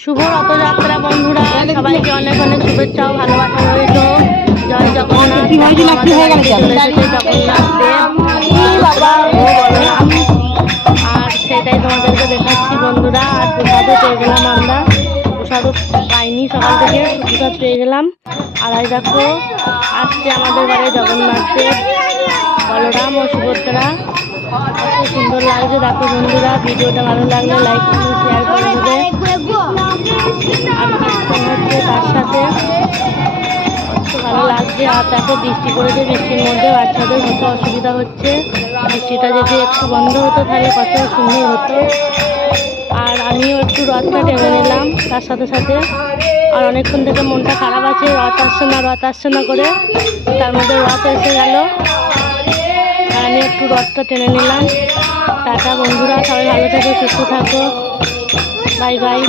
শুভ রথযাত্রা বন্ধুরা, সবাইকে অনেক অনেক শুভেচ্ছা ও ভালোবাসা রইল। জয় জগন্নাথ। চলে এসেছে জগন্নাথ দেব ও বলরাম, আর সেটাই তোমাদেরকে দেখাচ্ছি বন্ধুরা। আর প্রসাদও পেয়ে গেলাম, আমরা প্রসাদও পাইনি সকাল থেকে, প্রসাদ পেয়ে গেলাম। আর এই দেখো আসছে আমাদের বাড়ি জগন্নাথ দেব, বলরাম ও সুভদ্রা। কত সুন্দর লাগছে দেখো বন্ধুরা। ভিডিওটা ভালো লাগলে লাইক কমেন্ট শেয়ার করে দেবে। আর কীর্তন হচ্ছে তার সাথে, কত ভালো লাগছে। আর দেখো বৃষ্টি পড়েছে, বৃষ্টির মধ্যে বাচ্চাদের কত অসুবিধা হচ্ছে। বৃষ্টিটা যদি একটু বন্ধ হতো তাহলে কত সুন্দর হতো। আর আমিও একটু রথটা টেনে নিলাম তার সাথে সাথে। আর অনেকক্ষণ থেকে মনটা খারাপ আছে, রথ আসছে না করে, তার মধ্যে রথ এসে গেল। আর আমি একটু রথটা টেনে নিলাম। টাটা বন্ধুরা, সবাই ভালো থাকো, সুস্থ থাকো, বাই বাই।